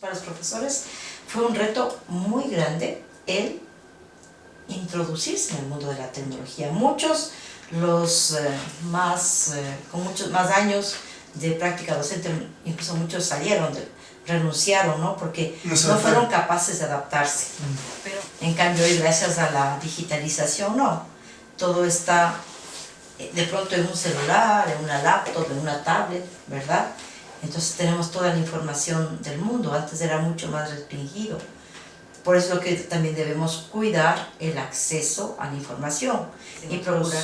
Para los profesores fue un reto muy grande el introducirse en el mundo de la tecnología. Muchos, con muchos más años de práctica docente, incluso muchos renunciaron, ¿no? Porque no fueron capaces de adaptarse. Pero en cambio hoy, gracias a la digitalización, no. Todo está de pronto en un celular, en una laptop, en una tablet, ¿verdad? Entonces tenemos toda la información del mundo. Antes era mucho más restringido. Por eso es lo que también debemos cuidar el acceso a la información y procurar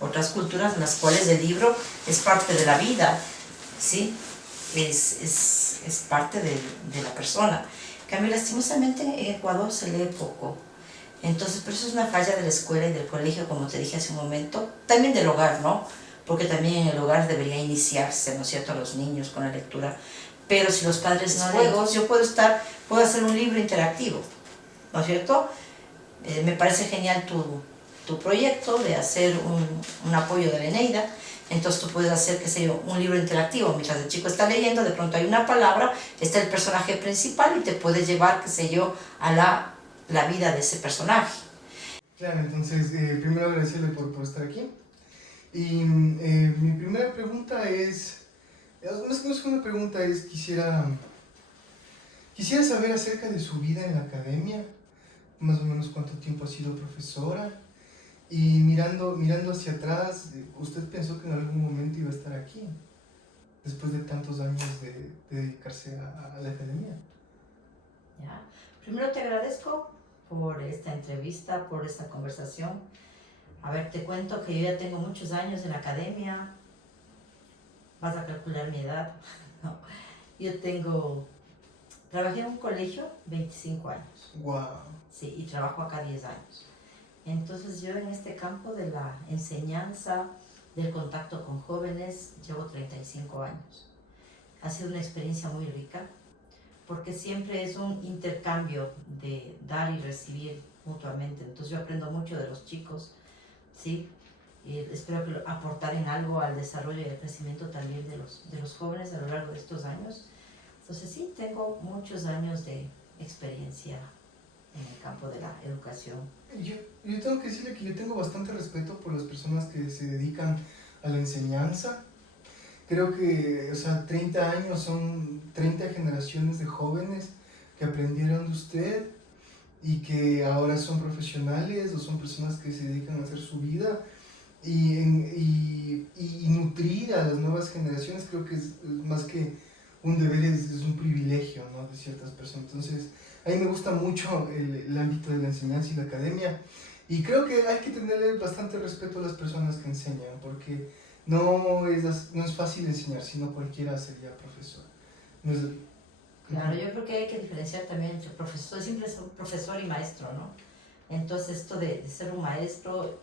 otras culturas en las cuales el libro es parte de la vida, ¿sí? Es parte de la persona. En cambio, lastimosamente en Ecuador se lee poco. Entonces, pero eso es una falla de la escuela y del colegio, como te dije hace un momento, también del hogar, ¿no? Porque también en el hogar debería iniciarse, ¿no es cierto?, a los niños con la lectura. Pero si los padres no leen, yo puedo hacer un libro interactivo, ¿no es cierto? Me parece genial tu proyecto de hacer un apoyo de la Eneida. Entonces tú puedes hacer, qué sé yo, un libro interactivo. Mientras el chico está leyendo, de pronto hay una palabra, está el personaje principal y te puedes llevar, qué sé yo, a la vida de ese personaje. Claro, entonces, primero agradecerle por estar aquí. Y mi primera pregunta más que una pregunta, quisiera saber acerca de su vida en la academia, más o menos cuánto tiempo ha sido profesora, y mirando hacia atrás, ¿usted pensó que en algún momento iba a estar aquí, después de tantos años de dedicarse a la academia? ¿Ya? Primero te agradezco por esta entrevista, por esta conversación. A ver, te cuento que yo ya tengo muchos años en la academia. Vas a calcular mi edad. No. Trabajé en un colegio 25 años. ¡Wow! Sí, y trabajo acá 10 años. Entonces yo en este campo de la enseñanza, del contacto con jóvenes, llevo 35 años. Ha sido una experiencia muy rica, porque siempre es un intercambio de dar y recibir mutuamente. Entonces yo aprendo mucho de los chicos, ¿sí? Y espero aportar en algo al desarrollo y al crecimiento también de los jóvenes a lo largo de estos años. Entonces sí, tengo muchos años de experiencia en el campo de la educación. Yo tengo que decirle que yo tengo bastante respeto por las personas que se dedican a la enseñanza. Creo que, o sea, 30 años son 30 generaciones de jóvenes que aprendieron de usted y que ahora son profesionales o son personas que se dedican a hacer su vida y nutrir a las nuevas generaciones. Creo que es más que un deber, es un privilegio, ¿no?, de ciertas personas. Entonces, a mí me gusta mucho el ámbito de la enseñanza y la academia, y creo que hay que tenerle bastante respeto a las personas que enseñan, porque no es fácil enseñar, sino cualquiera sería profesor. No es, Claro, yo creo que hay que diferenciar también entre profesor, siempre es un profesor y maestro, ¿no? Entonces esto de ser un maestro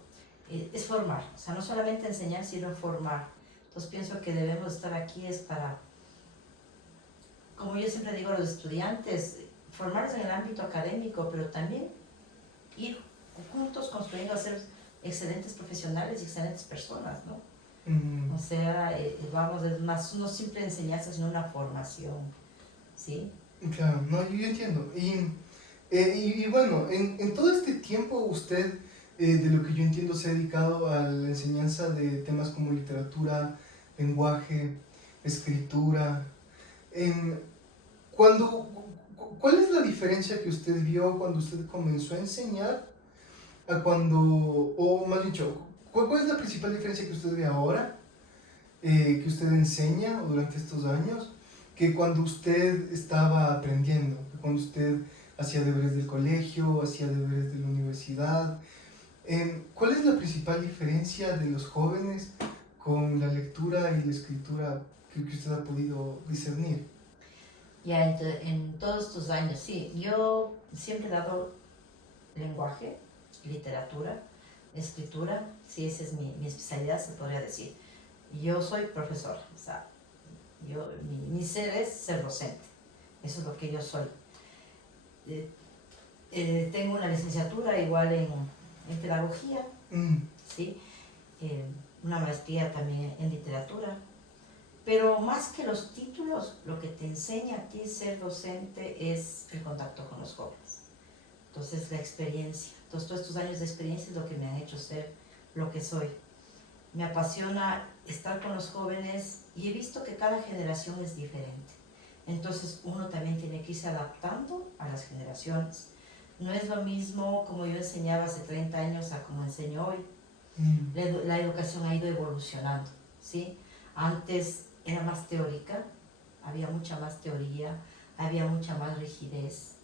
es formar, o sea, no solamente enseñar, sino formar. Entonces pienso que debemos estar aquí es para, como yo siempre digo a los estudiantes, formarse en el ámbito académico, pero también ir juntos construyendo, a ser excelentes profesionales y excelentes personas, ¿no? O sea, vamos, es más, no simple enseñanza, sino una formación, ¿sí? claro, no, yo entiendo. Y bueno, en todo este tiempo usted, de lo que yo entiendo, se ha dedicado a la enseñanza de temas como literatura, lenguaje, escritura. Em, cuando, ¿Cuál es la diferencia que usted vio cuando usted comenzó a enseñar a cuando, o más dicho, cuál es la principal diferencia que usted ve ahora, que usted enseña durante estos años, que cuando usted estaba aprendiendo, que cuando usted hacía deberes del colegio, hacía deberes de la universidad? ¿Cuál es la principal diferencia de los jóvenes con la lectura y la escritura que usted ha podido discernir? Ya en todos estos años, sí, yo siempre he dado lenguaje, literatura, escritura, sí, esa es mi especialidad, se podría decir. Yo soy profesora, o sea, mi ser es ser docente, eso es lo que yo soy. Tengo una licenciatura igual en pedagogía, ¿sí? Una maestría también en literatura, Pero más que los títulos, lo que te enseña a ti ser docente es el contacto con los jóvenes. Entonces, la experiencia. Entonces, todos estos años de experiencia es lo que me han hecho ser lo que soy. Me apasiona estar con los jóvenes y he visto que cada generación es diferente. Entonces, uno también tiene que irse adaptando a las generaciones. No es lo mismo como yo enseñaba hace 30 años a como enseño hoy. La educación ha ido evolucionando, ¿sí? Antes era más teórica, había mucha más teoría, había mucha más rigidez,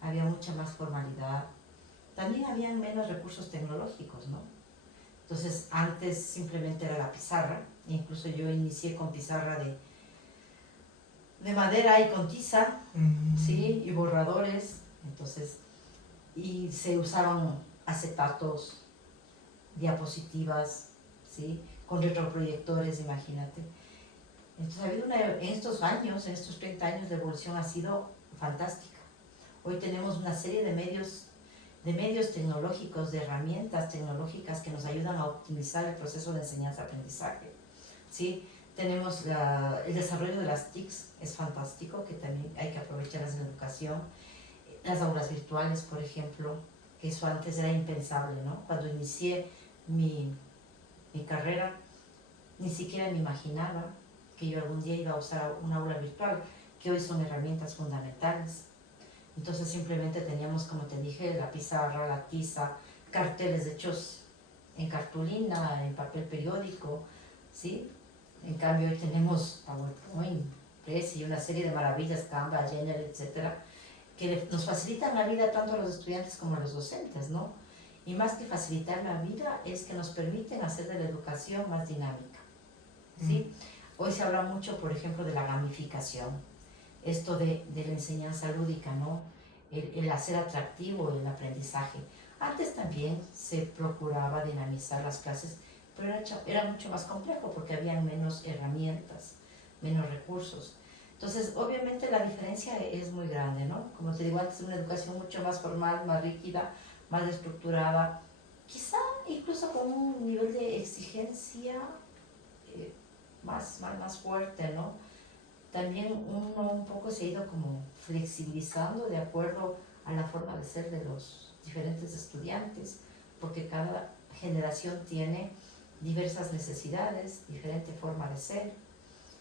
había mucha más formalidad. También había menos recursos tecnológicos, ¿no? Entonces, antes simplemente era la pizarra, incluso yo inicié con pizarra de madera y con tiza, ¿sí? Y borradores, entonces, y se usaban acetatos, diapositivas, ¿sí? Con retroproyectores, imagínate. Entonces, ha habido en estos años, en estos 30 años, la evolución ha sido fantástica. Hoy tenemos una serie de medios tecnológicos, de herramientas tecnológicas que nos ayudan a optimizar el proceso de enseñanza-aprendizaje, ¿sí? Tenemos el desarrollo de las TICs, es fantástico, que también hay que aprovecharlas en la educación. Las aulas virtuales, por ejemplo, que eso antes era impensable, ¿no? Cuando inicié mi carrera, ni siquiera me imaginaba que yo algún día iba a usar una aula virtual, que hoy son herramientas fundamentales. Entonces simplemente teníamos, como te dije, la pizarra, la tiza, carteles hechos en cartulina, en papel periódico, ¿sí? En cambio hoy tenemos PowerPoint, Prezi y una serie de maravillas, Canva, Genial, etcétera, que nos facilitan la vida tanto a los estudiantes como a los docentes, ¿no? Y más que facilitar la vida es que nos permiten hacer de la educación más dinámica, ¿sí? Hoy se habla mucho, por ejemplo, de la gamificación, esto de la enseñanza lúdica, ¿no? El hacer atractivo el aprendizaje. Antes también se procuraba dinamizar las clases, pero era mucho más complejo porque había menos herramientas, menos recursos. Entonces, obviamente la diferencia es muy grande, ¿no? Como te digo antes, una educación mucho más formal, más rígida, más estructurada, quizá incluso con un nivel de exigencia más fuerte, ¿no? También uno un poco se ha ido como flexibilizando de acuerdo a la forma de ser de los diferentes estudiantes, porque cada generación tiene diversas necesidades, diferente forma de ser.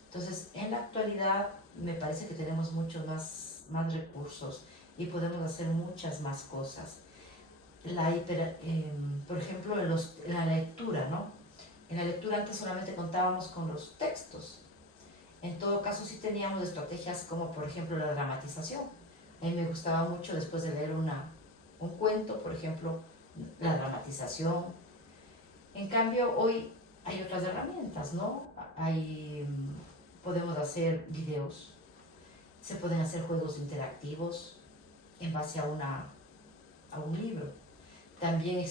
Entonces, en la actualidad me parece que tenemos muchos más recursos y podemos hacer muchas más cosas. Por ejemplo, en la lectura, ¿no? En la lectura antes solamente contábamos con los textos. En todo caso, sí teníamos estrategias como, por ejemplo, la dramatización. A mí me gustaba mucho, después de leer un cuento, por ejemplo, la dramatización. En cambio, hoy hay otras herramientas, ¿no? Podemos hacer videos, se pueden hacer juegos interactivos en base a un libro. También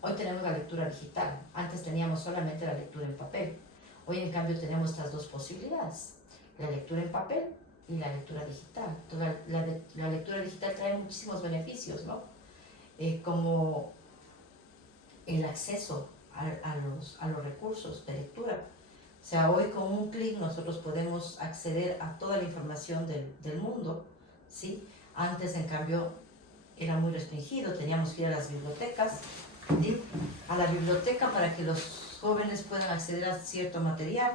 hoy tenemos la lectura digital. Antes teníamos solamente la lectura en papel. Hoy, en cambio, tenemos estas dos posibilidades, la lectura en papel y la lectura digital. Entonces, la lectura digital trae muchísimos beneficios, ¿no? Como el acceso a los recursos de lectura. O sea, hoy con un clic nosotros podemos acceder a toda la información del mundo, ¿sí? Antes, en cambio, era muy restringido, teníamos que ir a las bibliotecas, ¿sí? A la biblioteca para que los jóvenes puedan acceder a cierto material.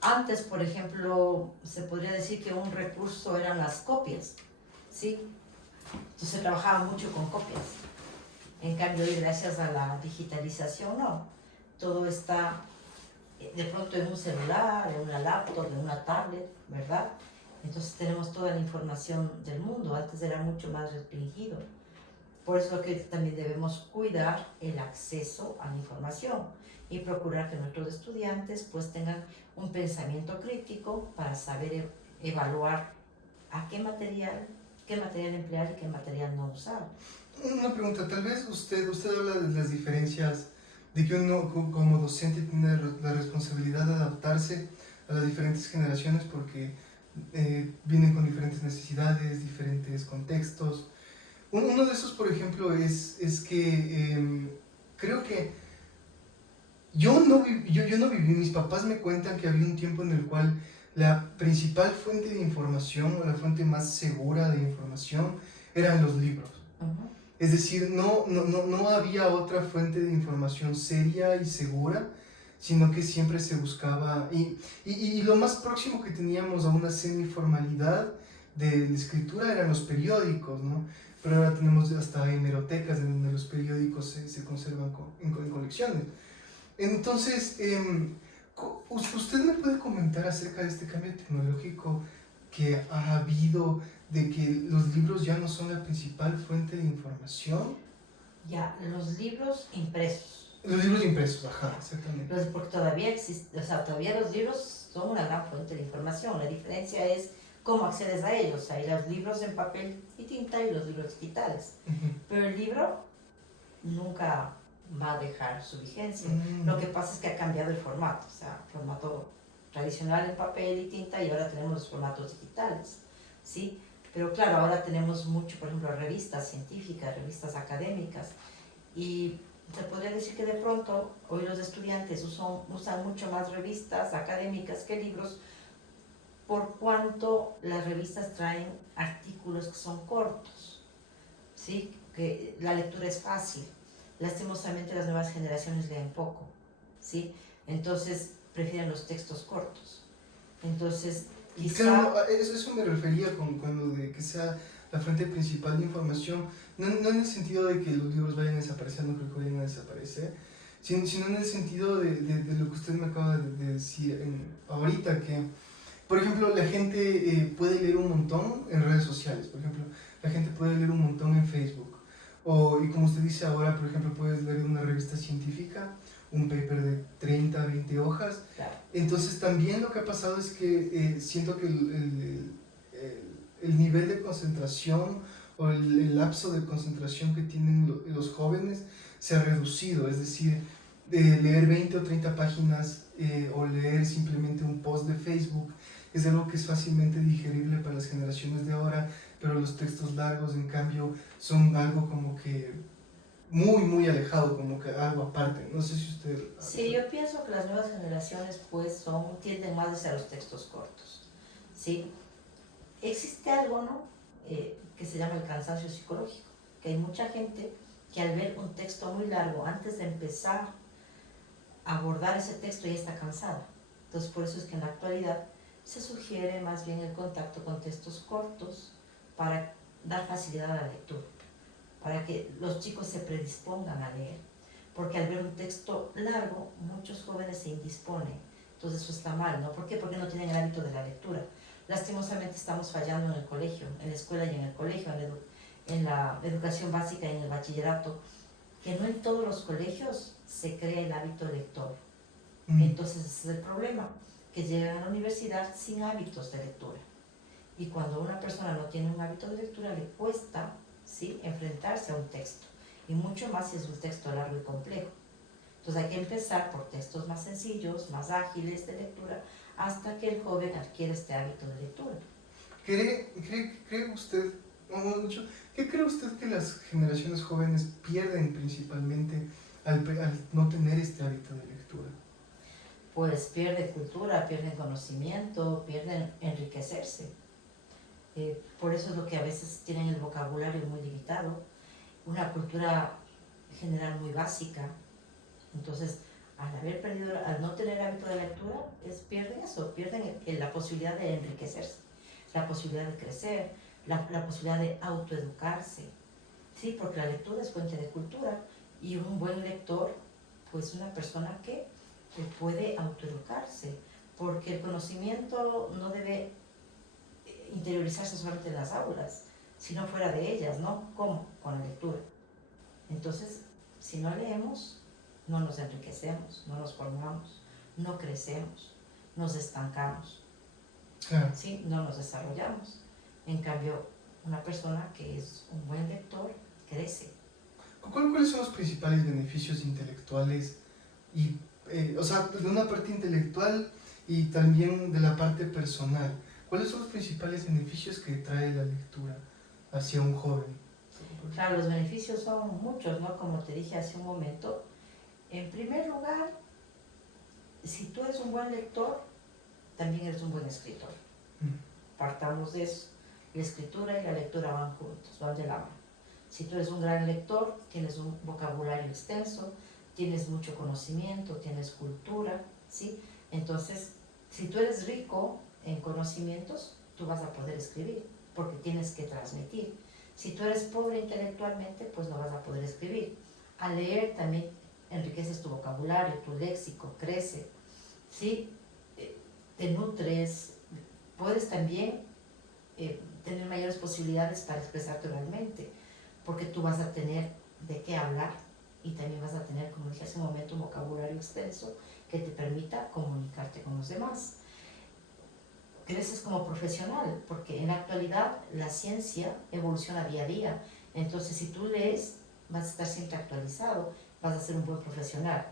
Antes, por ejemplo, se podría decir que un recurso eran las copias, ¿sí? Entonces se trabajaba mucho con copias. En cambio, hoy, gracias a la digitalización, no. Todo está de pronto en un celular, en una laptop, en una tablet, ¿verdad? Entonces tenemos toda la información del mundo. Antes era mucho más restringido. Por eso que también debemos cuidar el acceso a la información y procurar que nuestros estudiantes pues tengan un pensamiento crítico para saber evaluar a qué material emplear y qué material no usar. Una pregunta, tal vez usted habla de las diferencias, de que uno como docente tiene la responsabilidad de adaptarse a las diferentes generaciones porque vienen con diferentes necesidades, diferentes contextos. Uno de esos, por ejemplo, es que creo que Yo no viví, mis papás me cuentan que había un tiempo en el cual la principal fuente de información o la fuente más segura de información eran los libros. Uh-huh. Es decir, no había otra fuente de información seria y segura, sino que siempre se buscaba, y lo más próximo que teníamos a una semiformalidad de la escritura eran los periódicos, ¿no? Pero ahora tenemos hasta hemerotecas en donde los periódicos se conservan en colecciones. Entonces, ¿usted me puede comentar acerca de este cambio tecnológico que ha habido, de que los libros ya no son la principal fuente de información? Ya, los libros impresos. Los libros impresos, ajá, exactamente. Porque todavía existe, o sea, todavía los libros son una gran fuente de información. La diferencia es cómo accedes a ellos. Hay los libros en papel y tinta y los libros digitales. Uh-huh. Pero el libro nunca va a dejar su vigencia. Lo que pasa es que ha cambiado el formato, o sea, formato tradicional en papel y tinta, y ahora tenemos los formatos digitales, ¿sí? Pero claro, ahora tenemos mucho, por ejemplo, revistas científicas, revistas académicas, y se podría decir que de pronto hoy los estudiantes usan mucho más revistas académicas que libros, por cuanto las revistas traen artículos que son cortos, ¿sí? Que la lectura es fácil. Lastimosamente las nuevas generaciones leen poco, ¿sí? Entonces prefieren los textos cortos. Entonces, quizá... Claro, eso me refería con lo de que sea la fuente principal de información, no en el sentido de que los libros vayan a desaparecer, no creo que vayan a desaparecer, sino en el sentido de lo que usted me acaba de decir ahorita, que, por ejemplo, la gente puede leer un montón en redes sociales, por ejemplo, la gente puede leer un montón en Facebook. Y como usted dice ahora, por ejemplo, puedes leer una revista científica, un paper de 30, 20 hojas. Claro. Entonces también lo que ha pasado es que siento que el nivel de concentración o el lapso de concentración que tienen los jóvenes se ha reducido. Es decir, leer 20 o 30 páginas o leer simplemente un post de Facebook es algo que es fácilmente digerible para las generaciones de ahora, pero los textos largos, en cambio, son algo como que muy alejado, como que algo aparte. No sé si usted... Sí, yo pienso que las nuevas generaciones pues tienden más hacia los textos cortos, ¿sí? Existe algo, ¿no? Que se llama el cansancio psicológico, que hay mucha gente que al ver un texto muy largo, antes de empezar a abordar ese texto ya está cansada. Entonces por eso es que en la actualidad se sugiere más bien el contacto con textos cortos para dar facilidad a la lectura, para que los chicos se predispongan a leer, porque al ver un texto largo, muchos jóvenes se indisponen, entonces eso está mal, ¿no? ¿Por qué? Porque no tienen el hábito de la lectura. Lastimosamente estamos fallando en el colegio, en la escuela y en el colegio, en la educación básica y en el bachillerato, que no en todos los colegios se crea el hábito lector. Entonces ese es el problema, que llegan a la universidad sin hábitos de lectura. Y cuando una persona no tiene un hábito de lectura, le cuesta, ¿sí?, enfrentarse a un texto. Y mucho más si es un texto largo y complejo. Entonces hay que empezar por textos más sencillos, más ágiles de lectura, hasta que el joven adquiere este hábito de lectura. ¿Cree usted, qué cree usted que las generaciones jóvenes pierden principalmente al no tener este hábito de lectura? Pues pierden cultura, pierden conocimiento, pierden enriquecerse. Por eso es lo que a veces tienen el vocabulario muy limitado, una cultura general muy básica. Entonces, al no tener hábito de lectura, pierden eso, pierden la posibilidad de enriquecerse, la posibilidad de crecer, la posibilidad de autoeducarse, ¿sí? Porque la lectura es fuente de cultura, y un buen lector, pues una persona que puede autoeducarse, porque el conocimiento no debe interiorizarse solamente en las aulas, sino fuera de ellas, ¿no? ¿Cómo? Con la lectura. Entonces, si no leemos, no nos enriquecemos, no nos formamos, no crecemos, nos estancamos, ¿sí? No nos desarrollamos. En cambio, una persona que es un buen lector crece. ¿Cuáles son los principales beneficios intelectuales y, o sea, de una parte intelectual y también de la parte personal? ¿Cuáles son los principales beneficios que trae la lectura hacia un joven? Claro, los beneficios son muchos, ¿no? Como te dije hace un momento, en primer lugar, si tú eres un buen lector, también eres un buen escritor. Partamos de eso. La escritura y la lectura van juntos, van de la mano. Si tú eres un gran lector, tienes un vocabulario extenso, tienes mucho conocimiento, tienes cultura, ¿sí? Entonces, si tú eres rico en conocimientos, tú vas a poder escribir, porque tienes que transmitir. Si tú eres pobre intelectualmente, pues no vas a poder escribir. Al leer también enriqueces tu vocabulario, tu léxico, crece, ¿sí? Te nutres, puedes también tener mayores posibilidades para expresarte oralmente, porque tú vas a tener de qué hablar y también vas a tener, como dije hace un momento, un vocabulario extenso que te permita comunicarte con los demás. Creces como profesional, porque en la actualidad la ciencia evoluciona día a día. Entonces, si tú lees, vas a estar siempre actualizado, vas a ser un buen profesional.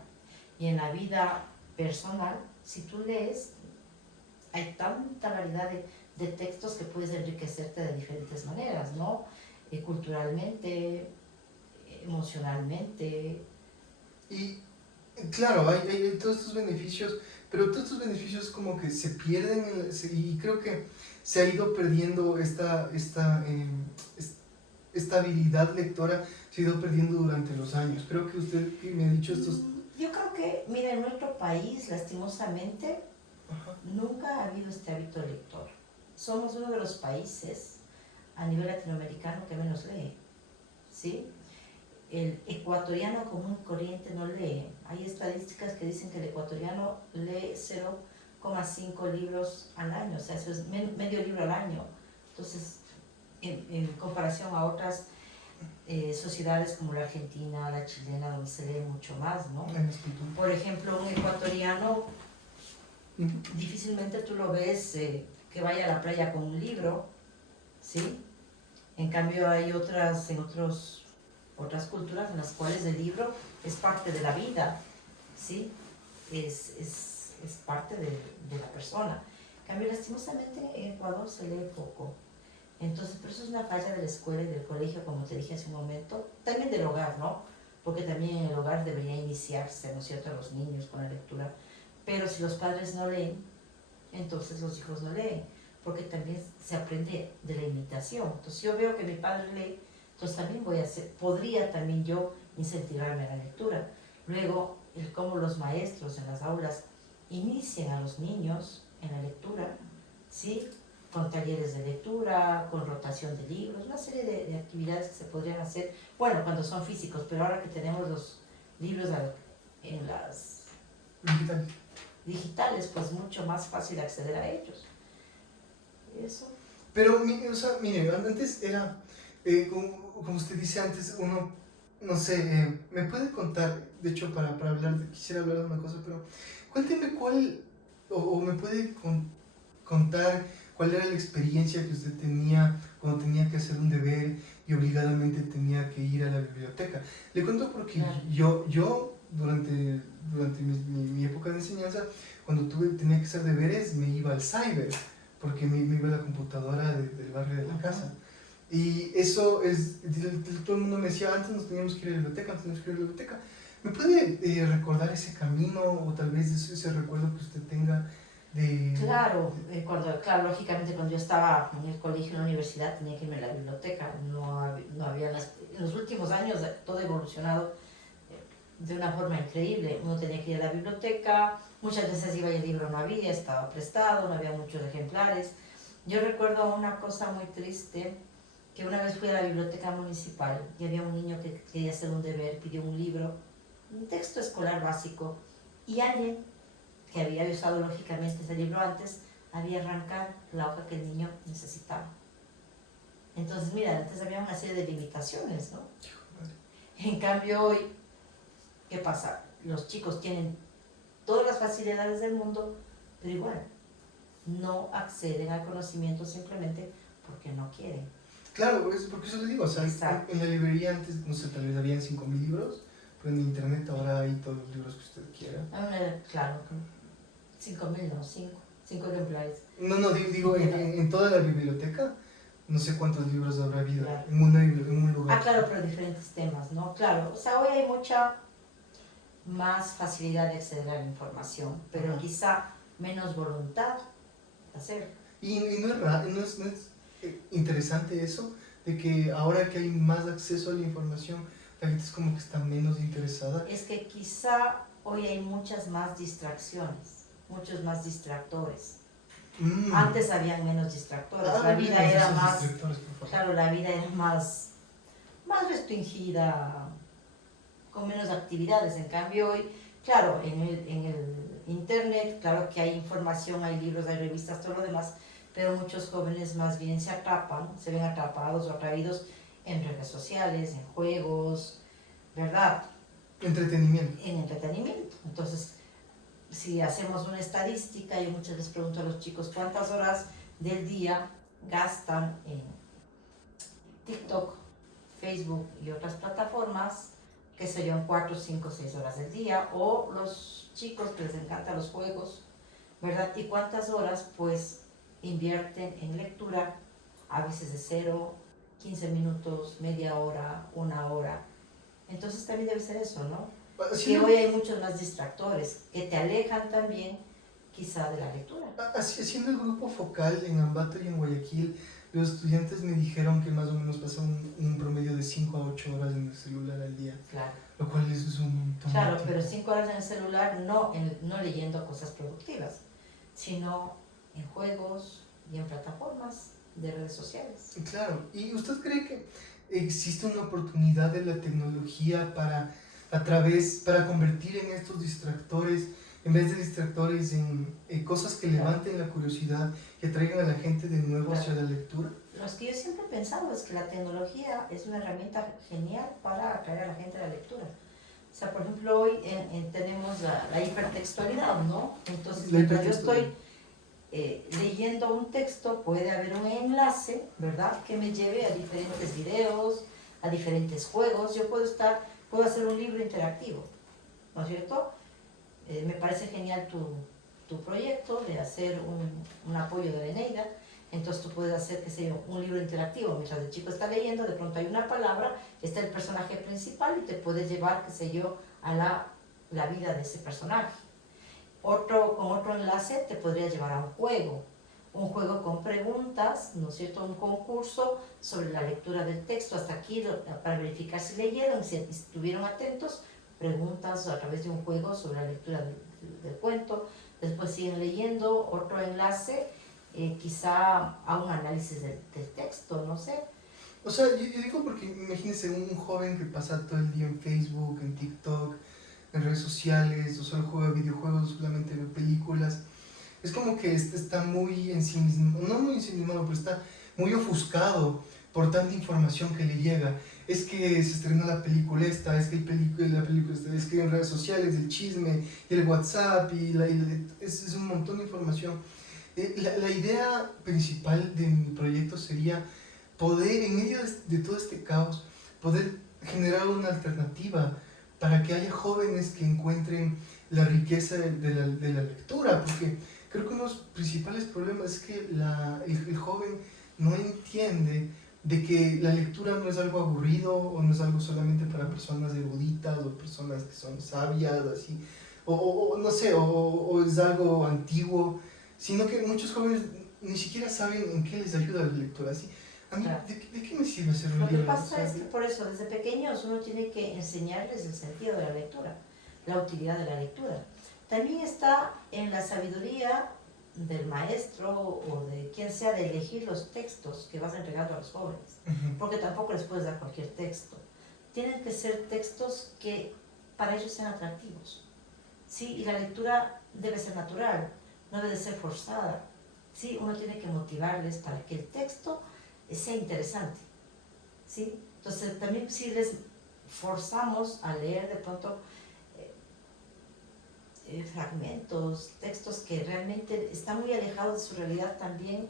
Y en la vida personal, si tú lees, hay tanta variedad de textos que puedes enriquecerte de diferentes maneras, ¿no? Culturalmente, emocionalmente. Y claro, hay todos estos beneficios, pero todos estos beneficios como que se pierden y creo que se ha ido perdiendo esta habilidad lectora, se ha ido perdiendo durante los años. Creo que usted que me ha dicho estos... Yo creo que, mira, en nuestro país, lastimosamente, nunca ha habido este hábito lector. Somos uno de los países a nivel latinoamericano que menos lee, ¿sí? El ecuatoriano común y corriente no lee. Hay estadísticas que dicen que el ecuatoriano lee 0,5 libros al año, o sea, eso es medio libro al año. Entonces, en comparación a otras sociedades como la argentina, la chilena, donde se lee mucho más, ¿no? Por ejemplo, un ecuatoriano, difícilmente tú lo ves que vaya a la playa con un libro, ¿sí? En cambio hay otras culturas en las cuales el libro es parte de la vida, ¿sí? Es parte de la persona. En cambio, lastimosamente en Ecuador se lee poco. Entonces, pero eso es una falla de la escuela y del colegio, como te dije hace un momento, también del hogar, ¿no? Porque también en el hogar debería iniciarse, ¿no es cierto?, a los niños con la lectura. Pero si los padres no leen, entonces los hijos no leen, porque también se aprende de la imitación. Entonces, yo veo que mi padre lee, entonces también podría también yo incentivarme a la lectura. Luego, el cómo los maestros en las aulas inician a los niños en la lectura, ¿sí? Con talleres de lectura, con rotación de libros, una serie de actividades que se podrían hacer, bueno, cuando son físicos, pero ahora que tenemos los libros en las digitales, pues mucho más fácil acceder a ellos. Eso. Pero, o sea, mire, antes era, como usted dice antes, uno, no sé, me puede contar, de hecho, para hablar, quisiera hablar de una cosa, pero cuénteme o me puede contar cuál era la experiencia que usted tenía cuando tenía que hacer un deber y obligadamente tenía que ir a la biblioteca. Le cuento porque yo durante mi época de enseñanza, cuando tenía que hacer deberes, me iba al cyber, porque me iba a la computadora del barrio de la casa. Y eso es, todo el mundo me decía, antes nos teníamos que ir a la biblioteca, ¿Me puede recordar ese camino o tal vez ese recuerdo que usted tenga de...? Claro, lógicamente cuando yo estaba en el colegio, en la universidad, tenía que irme a la biblioteca. No había en los últimos años todo ha evolucionado de una forma increíble. Uno tenía que ir a la biblioteca, muchas veces iba y el libro no había, estaba prestado, no había muchos ejemplares. Yo recuerdo una cosa muy triste, que una vez fui a la biblioteca municipal y había un niño que quería hacer un deber, pidió un libro, un texto escolar básico, y alguien que había usado lógicamente ese libro antes, había arrancado la hoja que el niño necesitaba. Entonces, mira, antes había una serie de limitaciones, ¿no? En cambio hoy, ¿qué pasa? Los chicos tienen todas las facilidades del mundo, pero igual, no acceden al conocimiento simplemente porque no quieren. Claro, porque eso le digo, o sea, en la librería antes, no sé, tal vez habían 5.000 libros, pero en internet ahora hay todos los libros que usted quiera. Claro, 5.000 no, 5 ejemplares. No, digo, en toda la biblioteca, no sé cuántos libros habrá habido, claro. en un lugar. Claro, pero diferentes temas, ¿no? Claro, o sea, hoy hay mucha más facilidad de acceder a la información, pero quizá menos voluntad de hacerlo. Y no es raro, no es interesante eso, de que ahora que hay más acceso a la información, la gente es como que está menos interesada. Es que quizá hoy hay muchas más distracciones, muchos más distractores. Antes habían menos distractores, la vida era más, claro, la vida era más restringida, con menos actividades. En cambio hoy, claro, en el internet, claro que hay información, hay libros, hay revistas, todo lo demás, pero muchos jóvenes más bien se atrapan, se ven atrapados o atraídos en redes sociales, en juegos, ¿verdad? Entretenimiento. En entretenimiento. Entonces, si hacemos una estadística, yo muchas veces pregunto a los chicos cuántas horas del día gastan en TikTok, Facebook y otras plataformas, que sé yo, en 4, 5, 6 horas del día, o los chicos que les encantan los juegos, ¿verdad? Y cuántas horas pues invierten en lectura, a veces de 0, 15 minutos, media hora, 1 hora. Entonces también debe ser eso, ¿no? Sí, que hoy hay muchos más distractores que te alejan también quizá de la lectura. Haciendo el grupo focal en Ambato y en Guayaquil, los estudiantes me dijeron que más o menos pasan un promedio de 5 a 8 horas en el celular al día. Claro. Lo cual es un montón. Claro, pero 5 horas en el celular no leyendo cosas productivas, sino en juegos y en plataformas de redes sociales. Claro, ¿y usted cree que existe una oportunidad de la tecnología para convertir en estos distractores, en vez de distractores, en cosas que levanten la curiosidad y atraigan a la gente de nuevo hacia la lectura? Lo que yo siempre he pensado es que la tecnología es una herramienta genial para atraer a la gente a la lectura. O sea, por ejemplo, hoy tenemos la hipertextualidad, ¿no? Entonces, mientras yo estoy leyendo un texto, puede haber un enlace, ¿verdad?, que me lleve a diferentes videos, a diferentes juegos. Yo puedo hacer un libro interactivo, ¿no es cierto? Me parece genial tu proyecto de hacer un apoyo de la Eneida. Entonces tú puedes hacer, qué sé yo, un libro interactivo. Mientras el chico está leyendo, de pronto hay una palabra, está el personaje principal y te puedes llevar, qué sé yo, a la vida de ese personaje. Con otro enlace te podría llevar a un juego con preguntas, ¿no es cierto?, un concurso sobre la lectura del texto, hasta aquí, para verificar si leyeron, si estuvieron atentos, preguntas a través de un juego sobre la lectura del cuento. Después siguen leyendo, otro enlace, quizá a un análisis del texto, no sé. O sea, yo digo porque imagínense un joven que pasa todo el día en Facebook, en TikTok, en redes sociales, o solo juega videojuegos, solamente ve películas. Es como que está muy ensimismado, no muy ensimismado, pero está muy ofuscado por tanta información que le llega. Es que se estrenó la película esta, es que la película esta, es que en redes sociales el chisme, y el WhatsApp, es un montón de información. La idea principal de mi proyecto sería poder, en medio de todo este caos, poder generar una alternativa para que haya jóvenes que encuentren la riqueza de la lectura, porque creo que uno de los principales problemas es que el joven no entiende de que la lectura no es algo aburrido o no es algo solamente para personas eruditas o personas que son sabias, así, o no sé, o es algo antiguo, sino que muchos jóvenes ni siquiera saben en qué les ayuda la lectura. Así, a mí, ¿de qué me sirve hacer un libro? Lo que pasa es que por eso, desde pequeños uno tiene que enseñarles el sentido de la lectura, la utilidad de la lectura. También está en la sabiduría del maestro o de quien sea de elegir los textos que vas entregando a los jóvenes, porque tampoco les puedes dar cualquier texto. Tienen que ser textos que para ellos sean atractivos, ¿sí? Y la lectura debe ser natural, no debe ser forzada, ¿sí? Uno tiene que motivarles para que el texto sea interesante, ¿sí? Entonces también si les forzamos a leer de pronto fragmentos, textos que realmente están muy alejados de su realidad, también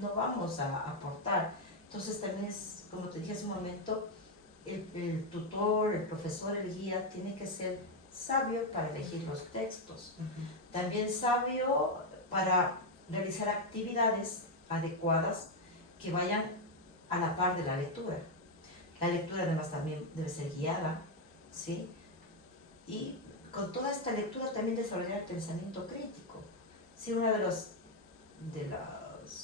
no vamos a aportar. Entonces también es, como te dije hace un momento, el tutor, el profesor, el guía tiene que ser sabio para elegir los textos, también sabio para realizar actividades adecuadas que vayan a la par de la lectura. La lectura además también debe ser guiada, ¿sí? Y con toda esta lectura también desarrollar pensamiento crítico. Sí, uno de los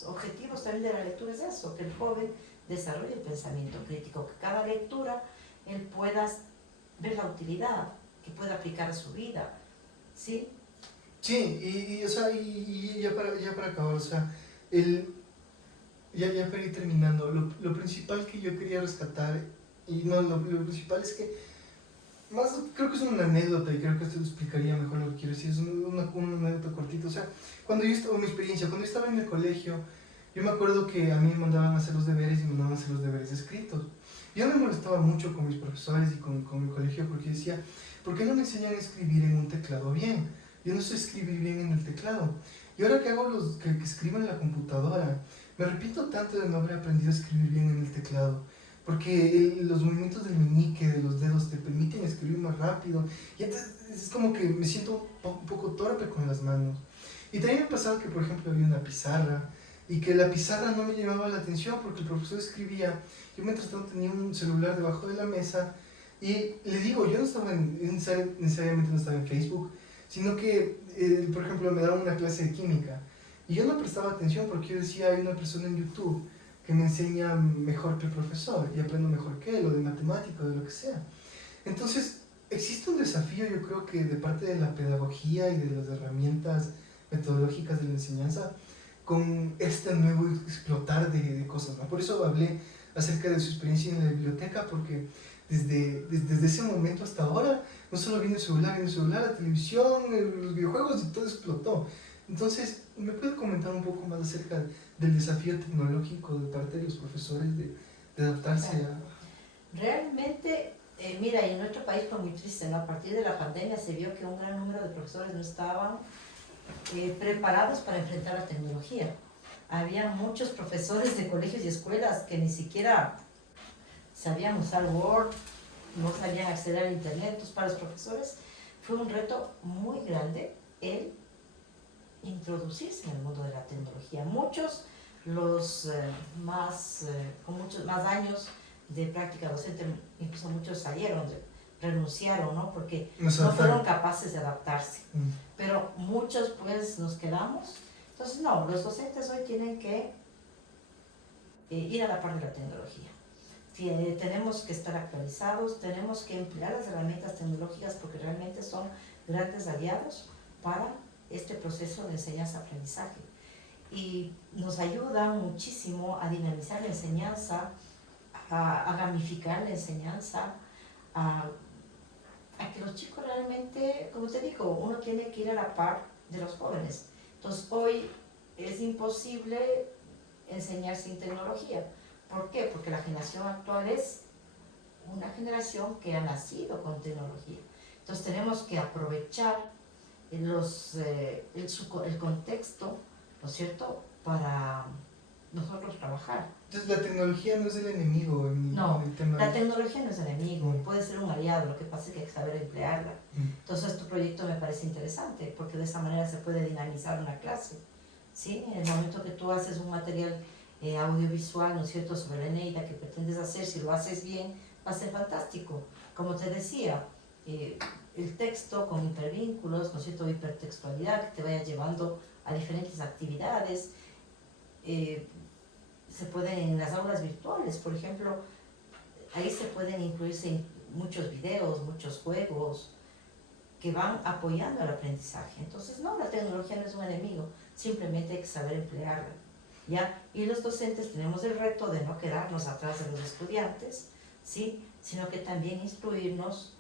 objetivos también de la lectura es eso, que el joven desarrolle el pensamiento crítico, que cada lectura él pueda ver la utilidad, que pueda aplicar a su vida, ¿sí? Sí, o sea, y ya para acabar, o sea, ya para ir terminando, lo principal que yo quería rescatar, y no, lo principal es que, más creo que es una anécdota, y creo que esto lo explicaría mejor lo que quiero decir, es una anécdota cortita, o sea, mi experiencia, cuando yo estaba en el colegio, yo me acuerdo que a mí me mandaban a hacer los deberes y me mandaban a hacer los deberes escritos. Yo me molestaba mucho con mis profesores y con mi colegio porque decía, ¿por qué no me enseñan a escribir en un teclado bien? Yo no sé escribir bien en el teclado. Y ahora que hago que escribo en la computadora, me arrepiento tanto de no haber aprendido a escribir bien en el teclado. Porque los movimientos del meñique, de los dedos, te permiten escribir más rápido. Y entonces es como que me siento un poco torpe con las manos. Y también me pasaba que, por ejemplo, había una pizarra y que la pizarra no me llamaba la atención porque el profesor escribía. Yo mientras tanto tenía un celular debajo de la mesa y le digo, yo no estaba necesariamente no estaba en Facebook, sino que, por ejemplo, me daban una clase de química y yo no prestaba atención porque yo decía, hay una persona en YouTube que me enseña mejor que el profesor y aprendo mejor que él, o de matemática, o de lo que sea. Entonces, existe un desafío, yo creo que de parte de la pedagogía y de las herramientas metodológicas de la enseñanza, con este nuevo explotar de cosas, ¿no? Por eso hablé acerca de su experiencia en la biblioteca, porque desde ese momento hasta ahora, no solo vino el celular, la televisión, los videojuegos, y todo explotó. Entonces, ¿me puede comentar un poco más acerca del desafío tecnológico de parte de los profesores de adaptarse a...? Realmente, mira, y en nuestro país fue muy triste, ¿no? A partir de la pandemia se vio que un gran número de profesores no estaban preparados para enfrentar la tecnología. Había muchos profesores de colegios y escuelas que ni siquiera sabían usar Word, no sabían acceder al internet. Entonces, para los profesores fue un reto muy grande el introducirse en el mundo de la tecnología. Muchos, con muchos más años de práctica docente, incluso muchos renunciaron, ¿no? Porque no fueron capaces de adaptarse. Pero muchos pues nos quedamos. Entonces no, los docentes hoy tienen que ir a la par de la tecnología. Tenemos que estar actualizados, tenemos que emplear las herramientas tecnológicas porque realmente son grandes aliados para este proceso de enseñanza-aprendizaje. Y nos ayudan muchísimo a dinamizar la enseñanza, a gamificar la enseñanza, a que los chicos realmente, como te digo, uno tiene que ir a la par de los jóvenes. Entonces hoy es imposible enseñar sin tecnología. ¿Por qué? Porque la generación actual es una generación que ha nacido con tecnología. Entonces tenemos que aprovechar el contexto, ¿no es cierto?, para nosotros trabajar. Entonces la tecnología no es el enemigo en el tema. La tecnología no es enemigo, puede ser un aliado, lo que pasa es que hay que saber emplearla. Entonces tu proyecto me parece interesante, porque de esa manera se puede dinamizar una clase, ¿sí? En el momento que tú haces un material audiovisual, ¿no es cierto?, sobre la Eneida que pretendes hacer, si lo haces bien, va a ser fantástico. Como te decía, el texto con hipervínculos, ¿no es cierto?, hipertextualidad, que te vaya llevando a diferentes actividades. Se pueden, en las aulas virtuales, por ejemplo, ahí se pueden incluirse muchos videos, muchos juegos que van apoyando el aprendizaje. Entonces, no, la tecnología no es un enemigo, simplemente hay que saber emplearla, ¿ya? Y los docentes tenemos el reto de no quedarnos atrás de los estudiantes, ¿sí?, sino que también instruirnos,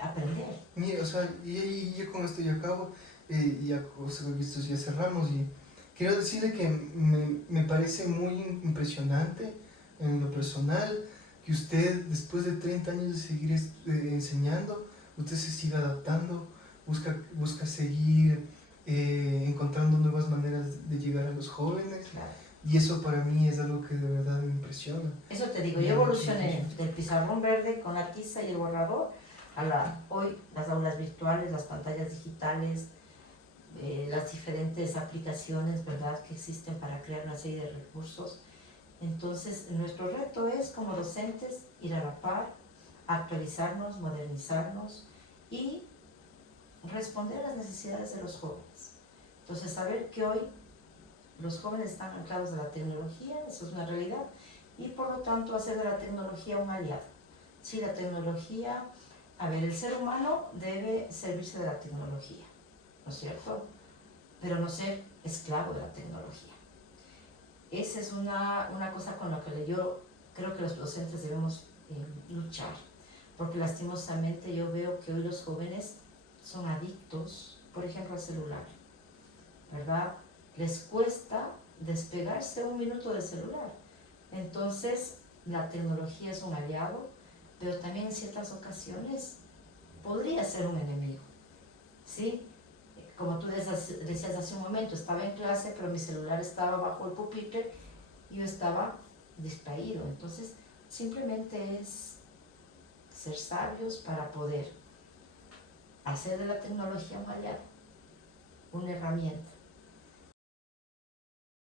aprender. Mira, o sea, y yo con esto ya acabo, ya cerramos, y quiero decirle que me parece muy impresionante en lo personal que usted, después de 30 años de seguir enseñando, usted se siga adaptando, busca seguir encontrando nuevas maneras de llegar a los jóvenes. Claro. Y eso para mí es algo que de verdad me impresiona. Eso te digo, yo evolucioné del pizarrón verde con la tiza y el borrador a hoy las aulas virtuales, las pantallas digitales, las diferentes aplicaciones, ¿verdad?, que existen para crear una serie de recursos. Entonces, nuestro reto es, como docentes, ir a la par, actualizarnos, modernizarnos y responder a las necesidades de los jóvenes. Entonces, saber que hoy los jóvenes están anclados a la tecnología, eso es una realidad, y por lo tanto hacer de la tecnología un aliado. Sí, la tecnología, a ver, el ser humano debe servirse de la tecnología, ¿no es cierto? Pero no ser esclavo de la tecnología. Esa es una cosa con la que yo creo que los docentes debemos luchar, porque lastimosamente yo veo que hoy los jóvenes son adictos, por ejemplo, al celular, ¿verdad? Les cuesta despegarse un minuto del celular. Entonces, la tecnología es un aliado, pero también en ciertas ocasiones podría ser un enemigo, ¿sí? Como tú decías hace un momento, estaba en clase, pero mi celular estaba bajo el pupitre y yo estaba distraído. Entonces, simplemente es ser sabios para poder hacer de la tecnología un aliado, una herramienta.